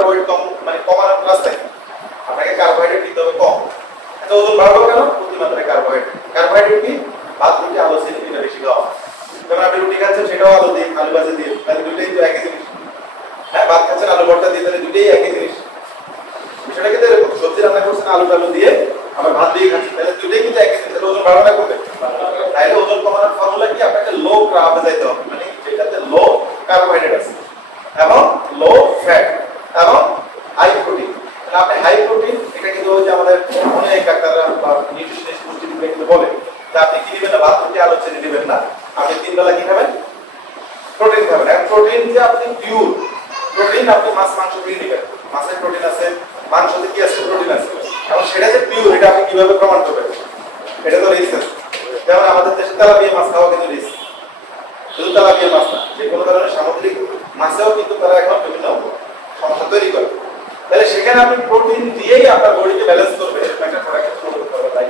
আপনার ওয়েট কম মানে কমানোর রাস্তায় আপনাকে কার্বোহাইড্রেট দিতে হবে কম। এত ওজন বাড়াবো কেন? অতিমাত্রায় কার্বোহাইড্রেট। কার্বোহাইড্রেট কি? ভাত, রুটি, আলু, চিনি এটা বেশি খাওয়া। যেমন আপনি রুটি খাচ্ছেন সেটাও আলু দিয়ে, আলু ভাজি দিয়ে, তাহলে দুটোই তো একই জিনিস। হ্যাঁ, ভাত খাচ্ছেন আলু ভর্তা দিয়ে, তাহলে দুটোই একই জিনিস। বিষয়টা কিন্তু এরকম, সবজি রান্না করছেন আলু টালু দিয়ে, আবার ভাত দিয়ে খাচ্ছেন, তাহলে দুটোই কিন্তু একই জিনিস। তাহলে ওজন বাড়ানো না করবে। তাহলে ওজন কমানোর ফর্মুলা কি? আপনাকে লো কার্বে যাইতে হবে, মানে যেটাতে লো কার্বোহাইড্রেট আছে এবং লো ফ্যাট এবং হাই প্রোটিন। আপনি হাই প্রোটিন, এটা কিন্তু ওই যে আমাদের অনেক ডাক্তাররা বা নিউট্রিশনিস্ট পুষ্টিবিদ কিন্তু বলে যে আপনি কি দিবেন না, ভাত, রুটি, আলু, চিনি দিবেন না, আপনি 3 বেলা কি খাবেন? প্রোটিন খাবেন। আর প্রোটিন যে আপনি পিওর প্রোটিন, আপনি মাছ মাংস দিয়ে দিবেন, মাছের প্রোটিন আছে, মাংসতে কি আছে? প্রোটিন আছে। এবং সেটা যে পিওর, এটা আপনি কিভাবে প্রমাণ করবেন? এটা তো রিস্ক আছে। যেমন আমাদের দেশে তেলাপিয়া মাছ খাওয়া কিন্তু রিস্ক। শুধু তেলাপিয়া মাছ না, যে কোনো ধরনের সামুদ্রিক মাছেও কিন্তু তারা এখন বিভিন্ন সমস্যা তৈরি করে। তাহলে সেখানে আপনি প্রোটিন দিয়েই আপনার বডিকে ব্যালেন্স করবে, এরকম একটা প্রোডাক্ট তৈরি করতে হবে। তাই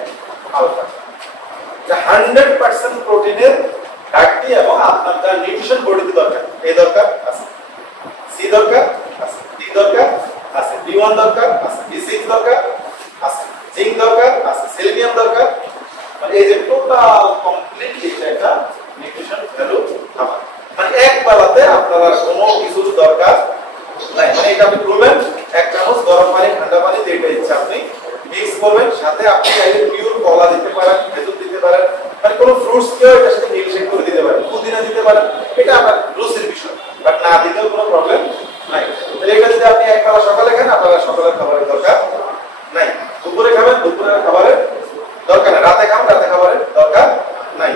আলফা 100% প্রোটিনের ঘাটতি এবং আপনার যা নিউট্রিশন বডিতে দরকার, এই দরকার আছে, সি দরকার আছে, ডি দরকার আছে, বি1 দরকার আছে, বি6 দরকার আছে, জিঙ্ক দরকার আছে, সেলেনিয়াম দরকার। মানে এই যে টোটাল কমপ্লিটলি একটা নিউট্রিশন ভ্যালু খাবার। মানে এক বেলাতে আপনার কোনো কিছু দরকার নাই। মানে এটা আপনি করবেন, 1 চামচ গরম পানি, ঠান্ডা পানি, যেটা ইচ্ছা আপনি মিক্স করবেন। সাথে আপনি চাইলে পিওর কলা দিতে পারেন, খেজুর দিতে পারেন, মানে কোনো ফ্রুটস কেউ এটার সাথে মিল্কশেক করে দিতে পারেন, পুদিনা দিতে পারেন, এটা আপনার রুচির বিষয়। বাট না দিতেও কোনো প্রবলেম নাই। তাহলে এটা যদি আপনি এক বেলা সকালে খান, আপনার সকালের খাবারের দরকার নাই। দুপুরে খাবেন, দুপুরের খাবারের দরকার নাই। রাতে খাবেন, রাতে খাবারের দরকার নাই।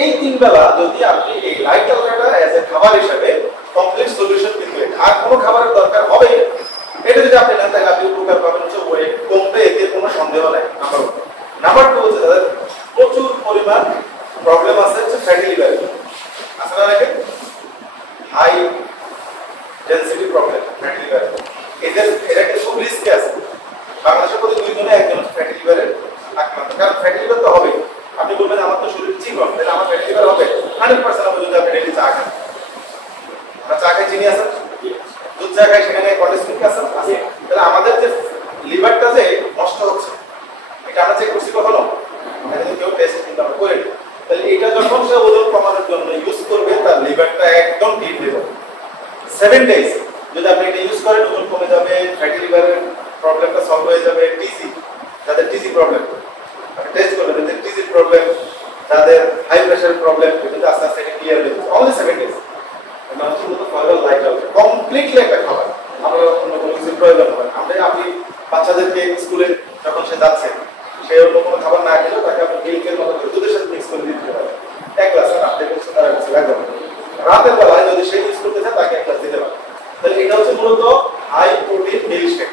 এই 3 বেলা যদি আপনি এই লাইট আলফাটা অ্যাজ এ খাবার হিসেবে কমপ্লিট সলিউশন কিন্তু আর কোনো খাবারের দরকার হবে না। এটা যদি আপনি নেন তাহলে আপনি উপকার পাবেন, হচ্ছে ওয়েট কমবে, এতে কোনো সন্দেহ নাই। নাম্বার 2 হচ্ছে তাদের প্রচুর পরিমাণ প্রবলেম আছে, হচ্ছে ফ্যাটি লিভার আছে না, নাকি high density problem fatty liver. এটা খুব রিস্কে আছে। বাংলাদেশের প্রতি 2 জনে 1 জন ফ্যাটি লিভারের আক্রান্ত। কারণ ফ্যাটি লিভার তো হবে। আপনি বলবেন আমার তো শরীর চিকন, তাহলে আমার ফ্যাটি লিভার হবে 100%। আপনি যদি আপনি ডেইলি চা খান, আমরা চা খাই, চিনি আছে, দুধ চা খাই, সেখানে কোলেস্টেরল আছে। তাহলে আমাদের যে লিভারটা যে নষ্ট হচ্ছে, এটা আমরা চেক করছি কখনো? এটা কেউ টেস্ট কিন্তু আমরা করি না। তাহলে এটা যখন সে ওজন কমানোর জন্য ইউজ করবে, তার লিভারটা একদম ক্লিন হয়ে যাবে 7 ডেজ। যদি আপনি এটা ইউজ করেন, ওজন কমে যাবে, ফ্যাটি লিভারের প্রবলেমটা সলভ হয়ে যাবে। টিসি, যাদের টিসি প্রবলেম আপনি টেস্ট করবেন, যাদের টিসির প্রবলেম, যাদের হাই প্রেশারের প্রবলেম, কিন্তু আস্তে আস্তে এটা ক্লিয়ার হয়ে যাবে অনলি 7 ডেজ। মানুষের মতো ফলাফল লাইট হবে কমপ্লিটলি একটা খাবার। আমরা অন্য কোনো কিছুর প্রয়োজন হবে না। আপনি বাচ্চাদেরকে স্কুলে যখন সে যাচ্ছে, সে অন্য কোনো খাবার না খেলেও তাকে আপনি মিল্কের মতো করে দুধের সাথে মিক্স করে দিতে পারেন। 1 গ্লাস, আর আপনি বলছেন তারা কিছু লাগবে না। রাতের বেলায় যদি সে ইউজ করতে চায়, তাকে 1 গ্লাস দিতে পারেন। তাহলে এটা হচ্ছে মূলত হাই প্রোটিন মিল্কশেক।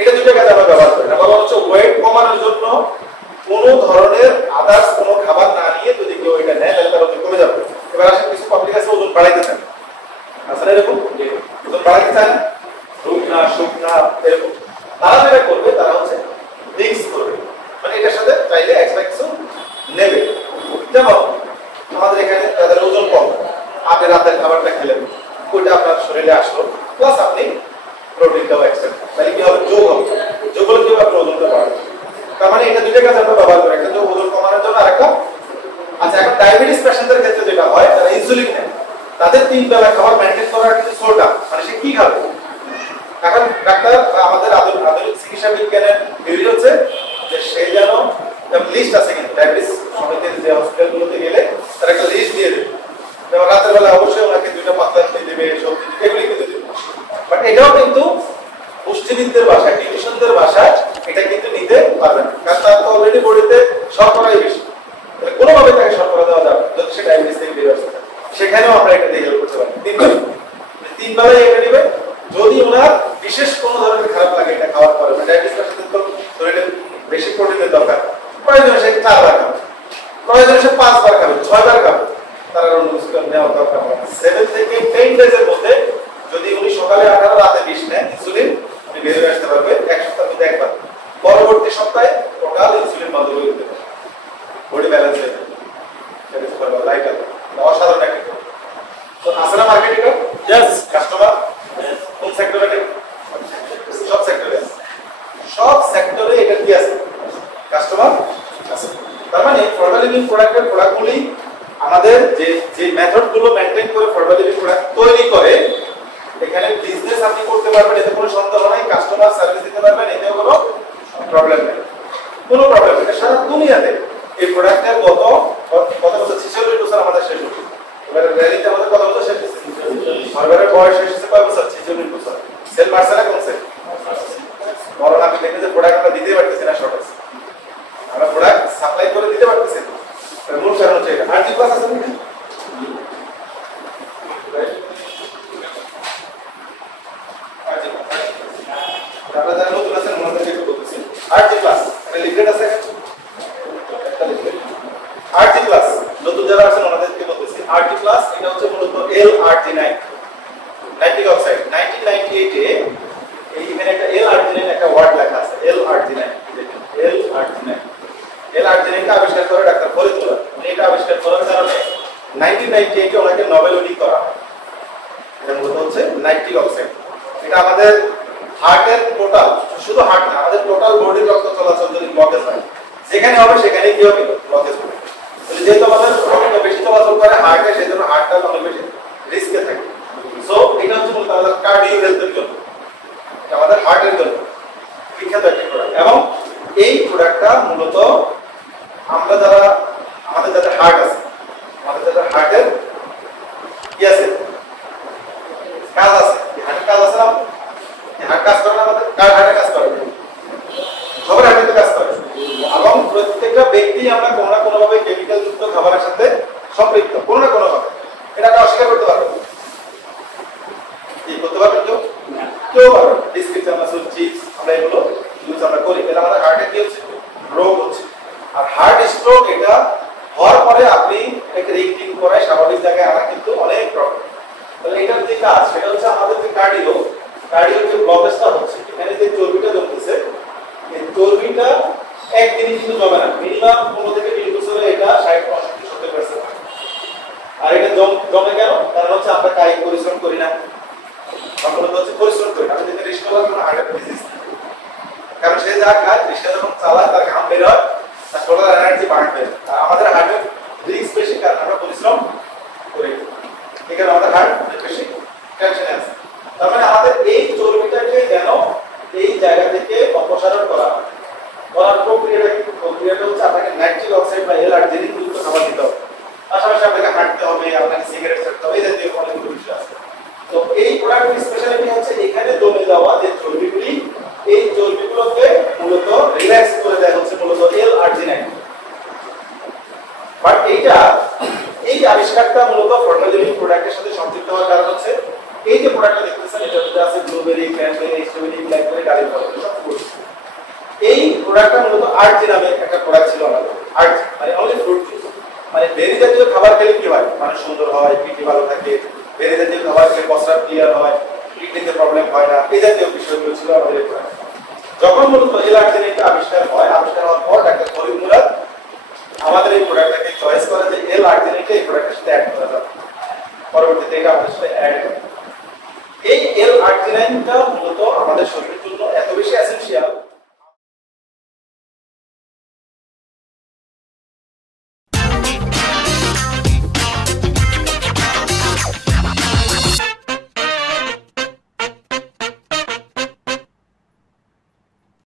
এটা 2টা কাজে আমরা ব্যবহার করি। আবার হচ্ছে ওয়েট কমানোর জন্য কোনো ধরনের আদার্স কোনো খাবার না নিয়ে যদি কেউ এটা নেয়, তাহলে তার ওজন কমে যাবে। এবার আসলে কিছু পাবলিক আছে ওজন বাড়াইতে চান, আসলে এরকম ওজন বাড়াইতে চান, রুগনা শুকনা এরকম। তারা যেটা করবে, তারা হচ্ছে মিক্স করবে, মানে এটার সাথে চাইলে এক্সট্রা কিছু নেবে। যেমন আমাদের এখানে তাদের ওজন কম, আপনি রাতের খাবারটা খেলেন, ওইটা আপনার শরীরে আসলো, প্লাস আপনি প্রোটিনটাও এক্সট্রা, তাহলে কি হবে? যোগ হবে। যোগ হলে কি হবে? আপনার ওজনটা বাড়বে। তার মানে এটা 2টা কাজ আমরা ব্যবহার করি, একটা ওজন কমানোর জন্য, আরেকটা। আচ্ছা, এখন ডায়াবেটিস পেশেন্টদের ক্ষেত্রে যেটা হয়, তারা ইনসুলিন নেয়, তাদের 3 বেলা খাবার মেইনটেইন করার কিন্তু সোটা, মানে সে কি খাবে? এখন ডাক্তার বা আমাদের আধুনিক চিকিৎসা বিজ্ঞানের থিওরি হচ্ছে যে সে যেন লিস্ট আছে, কিন্তু ডায়াবেটিস সমিতির যে হসপিটালগুলোতে গেলে তারা একটা লিস্ট দিয়ে দেবে। যেমন রাতের বেলা অবশ্যই ওনাকে 2টা পাতলা রুটি দেবে, সবজি দেবে, এগুলি কিন্তু দেবে। বাট এটাও কিন্তু পুষ্টিবিদদের ভাষায়, নিউট্রিশনদের ভাষায় এটা কিন্তু নিতে পারবেন, কারণ তার তো অলরেডি বডিতে শর্করাই বেশি। কোনোভাবে তাকে শর্করা দেওয়া যাবে যদি সে ডায়াবেটিস থেকে বেরিয়ে আসতে পারে। সেখানেও আমরা এটা হেল্প করতে পারি। 3 বেলায় এটা নেবে। যদি ওনার বিশেষ কোনো ধরনের খারাপ লাগে এটা খাওয়ার পরে, ডায়াবেটিস পেশেন্টদের তো শরীরে বেশি প্রোটিনের দরকার, প্রয়োজনে সে 4 বার খাবে, প্রয়োজনে সে 5 বার খাবে, 6 বার খাবে, তার অন্য কিছু নেওয়ার দরকার হবে না। 7 থেকে 10 ডেজের মধ্যে যদি উনি সকালে 18, রাতে 20 নেন ইনসুলিন, উনি বেরিয়ে আসতে পারবে 1 সপ্তাহের মধ্যে 1 বার। পরবর্তী সপ্তাহে টোটাল ইনসুলিন বন্ধ করে দিতে পারবে, বডি ব্যালেন্স হয়ে যাবে। সেটা হচ্ছে লাইট আপ, অসাধারণ একটা। তো আসলে মার্কেটিং, ইয়েস, কাস্টমার কোন সেক্টরে ফর্মালিন প্রোডাক্টগুলি আমাদের যে যে মেথডগুলো মেইনটেইন করে ফর্মালিন প্রোডাক্ট তৈরি করে, এখানে বিজনেস আপনি করতে পারবেন, এতে কোনো সন্দেহ নাই, কাস্টমার সার্ভিস দিতে পারবেন, এতেও কোনো প্রবলেম নেই, কোনো প্রবলেম নেই। সারা দুনিয়াতে এই প্রোডাক্টের কত বছর 46 বছর আমাদের শেষ হচ্ছে। এবারে র্যালিতে আমাদের কত বছর শেষ হচ্ছে? সরকারের বয়স শেষ হচ্ছে কয় বছর? 46 বছর। সেল মারছে না কমছে? বরং আপনি দেখেন যে প্রোডাক্ট আমরা দিতে পারতেছি না, শর্টেজ, আমরা প্রোডাক্ট সাপ্লাই করে দিতে পারতেছি না। মূল কারণ হচ্ছে এটা। আর কি ক্লাস আছে না? আপনারা যারা নতুন আছেন ওনাদের একটু বলতেছি। আরটি ক্লাস এটা লিখে আছে, একটা লিখে আরটি ক্লাস নতুন যারা আছেন ওনাদেরকে বলতেছি। আরটি ক্লাস এটা হচ্ছে মূলত LRG9 নাইট্রিক অক্সাইড। 1998 এ এইখানে একটা LRG9 একটা ওয়ার্ড লেখা আছে, LRG9। LRG9 টা আবিষ্কার করে ডাক্তার ফরিদুল্লাহ। উনি এটা আবিষ্কার করার কারণে 1998 এ ওনাকে নোবেল উইনিং করা হয়। এটা মূলত হচ্ছে নাইট্রিক অক্সাইড। এটা আমাদের হার্টের টোটাল, শুধু হার্ট না, আমাদের টোটাল বডির রক্ত চলাচল যদি ব্লকেজ হয়, যেখানে হবে সেখানে কি হবে? ব্লকেজ হবে। তাহলে যেহেতু আমাদের রক্ত বেশি চলাচল করে হার্টে, সেজন্য হার্টটা অনেক বেশি রিস্কে থাকে। সো এটা হচ্ছে মূলত আমাদের কার্ডিও হেলথের জন্য, আমাদের হার্টের জন্য বিখ্যাত একটা প্রোডাক্ট। এবং এই প্রোডাক্টটা মূলত আমরা যারা আমাদের যাদের হার্ট আছে, আমাদের যাদের হার্টের কি আছে, কাজ আছে, হার্টের কাজ আছে না, হার্ট কাজ করে না, আমাদের কার হার্টে কাজ করে, সবার হার্টে কাজ করে। এবং প্রত্যেকটা ব্যক্তি আমরা কোনো না কোনো ভাবে কেমিক্যাল যুক্ত খাবারের সাথে সম্পৃক্ত, কোনো না কোনো ভাবে। এটাকে অস্বীকার করতে পারবে না, কি করতে পারবে কেউ? কেউ পারবে। বিস্কিট, চানাচুর, চিপস আমরা এগুলো ইউজ আমরা করি, তাহলে আমাদের হার্টে কি হচ্ছে? রোগ হচ্ছে। আর হার্ট স্ট্রোক এটা হওয়ার পরে আপনি এটাকে রিকটিং করায় স্বাভাবিক জায়গায় আনা কিন্তু অনেক প্রবলেম। তাহলে এটার যে কাজ সেটা হচ্ছে আমাদের যে কার্ডিও যে ব্লকেজটা হচ্ছে, এখানে যে চর্বিটা জমতেছে, এই চর্বিটা একদিনই কিন্তু জমে না, মিনিমাম 15 থেকে 20 বছরে এটা 60-70% হয়। আর এটা জমে কেন? কারণ হচ্ছে আমরা কায়িক পরিশ্রম করি না, সম্পূর্ণ হচ্ছে পরিশ্রম করি না। আমি যদি রিস্ক করার কোনো হার্টের ডিজিজ, কারণ সে যা খায়, রিস্কা যখন চালায় তার ঘাম বের হয়, তার টোটাল এনার্জি বার্ন হয়। আর আমাদের হার্টের রিস্ক বেশি, কারণ আমরা পরিশ্রম করি, এই কারণে আমাদের হার্ট বেশি টেনশনে আছে। তার মানে আমাদের এই চর্বিটাকে যেন এই জায়গা থেকে অপসারণ করা হয়। করার প্রক্রিয়াটা হচ্ছে আপনাকে নাইট্রিক অক্সাইড বা LRG9 যুক্ত খাবার দিতে হবে, পাশাপাশি আপনাকে হাঁটতে হবে, আপনাকে সিগারেট ছাড়তে হবে, এই জাতীয় অনেকগুলো বিষয় আছে। তো এই প্রোডাক্টের স্পেশালিটি হচ্ছে এখানে জমে যাওয়া যে চর্বিগুলি, এই চর্বিগুলোকে মূলত রিল্যাক্স করে দেয় হচ্ছে মূলত LRG9। বাট এই আবিষ্কারটা মূলত ফর্মালিন প্রোডাক্টের সাথে সংযুক্ত হওয়ার কারণ হচ্ছে এই যে প্রোডাক্টটা দেখতেছেন, এটা মধ্যে আছে ব্লুবেরি, ক্র্যানবেরি, স্ট্রবেরি, ব্ল্যাকবেরি, ডালিম ফল, সবগুলো। এই প্রোডাক্টটা মূলত আরজি নামে একটা প্রোডাক্ট ছিল আমাদের। আরজি মানে অনলি ফ্রুট জুস, মানে বেরি জাতীয় খাবার খেলে কি হয়? মানে সুন্দর হয়, পিঠি ভালো থাকে, বেরি জাতীয় খাবার খেলে প্রস্রাব ক্লিয়ার হয়, কিডনিতে প্রবলেম হয় না, এই জাতীয় বিষয়গুলো ছিল আমাদের এই প্রোডাক্ট। যখন মূলত LRG9 আবিষ্কার হওয়ার পর ডাক্তার ফরিদ মুরাদ আমাদের এই প্রোডাক্টটাকে চয়েস করে যে LRG9 এই প্রোডাক্টের সাথে অ্যাড করা যাবে। পরবর্তীতে এটা আমাদের সাথে অ্যাড হয়। এই LRG9টা মূলত আমাদের শরীরে